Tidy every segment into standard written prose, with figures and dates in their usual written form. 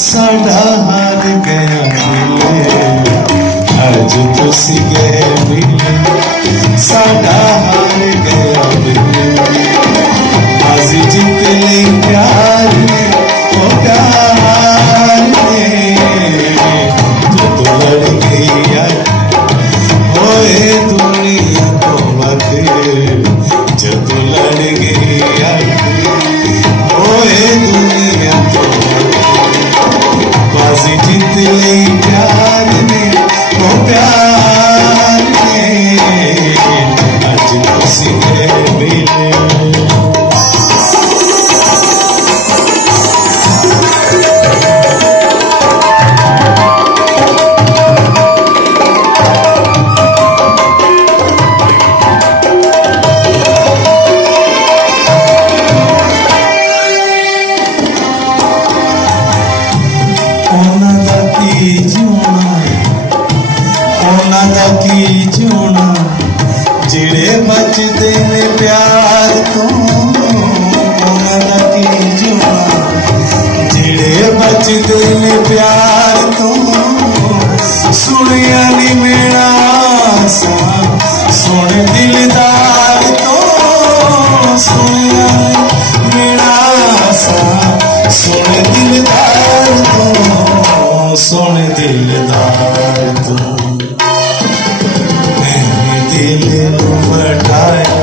साडा हार गया मिले अज तुसी गए मिले साडा हार गया मिले आज जित ले प्यार ने ओ प्यार ने जो तो लड़ गई होए दुनिया तो वध जब लड़ गई होए दुनिया तो बाजी जीत ले प्यार ने ओ प्यार ने आज तुसी गए मिले की जूना जिड़े बचते ने प्यार तो की जूना जिड़े बचते ने प्यार तो सुनिया नी मेरा सा सुन दिलदार तो सुनिया मेरा सा सुन दिलदार तो सुन दिलदार तो दिल बटाया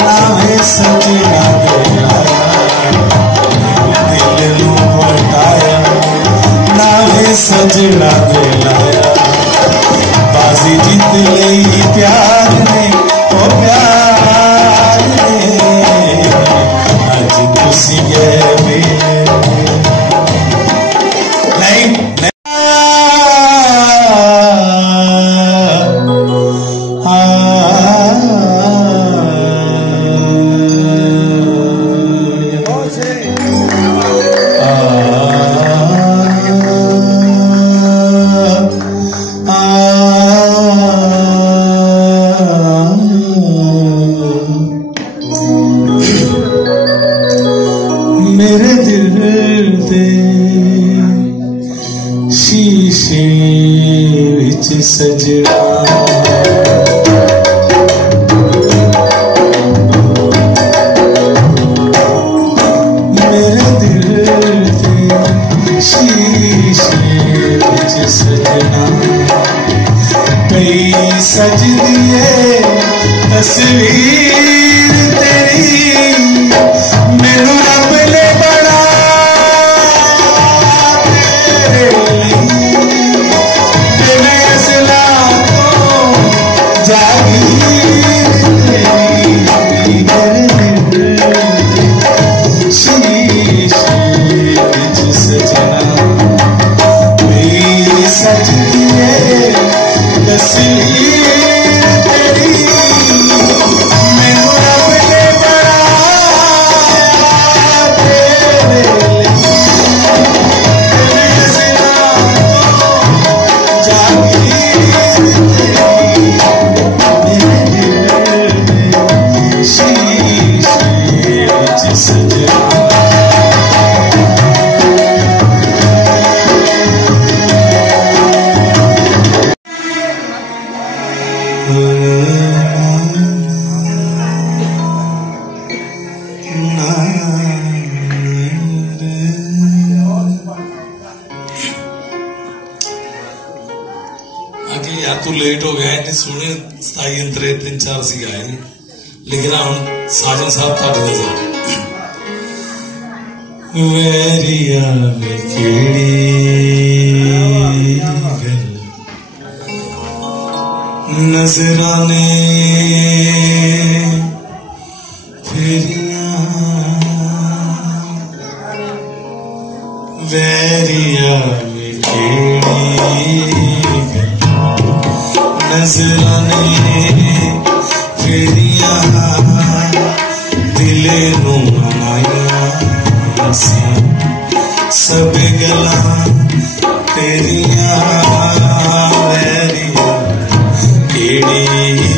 नावे सजना दिलाया दिल बटाया नावे सजना दिलाया बाजी जीत लई प्यार ने ओ प्यार ने अज तुसी गए मिले मेरे दिल दे शीशे विच सजना मेरे दिल दे शीशे विच सजना कई सज दिए तस्वीर तेरी मैनू रब ने बड़ा तेरे असला तो जागीर तेरी मेरे दिल शीशे विच सजना मेरी सज दिए तस्वीर तेरी मैनू रब ने यार तू लेट हो गया इतने सोने 27 अंतरे 3-4 सी गाए ने लेकिन हम साजन साहब ਤੁਹਾਡੇ नजर वेरिया में केड़ी गल नजराने फेरिया वेरिया में केड़ी नजराने फेरिया दिले नू मनाया सब गला तेरिया वैरिया केड़ी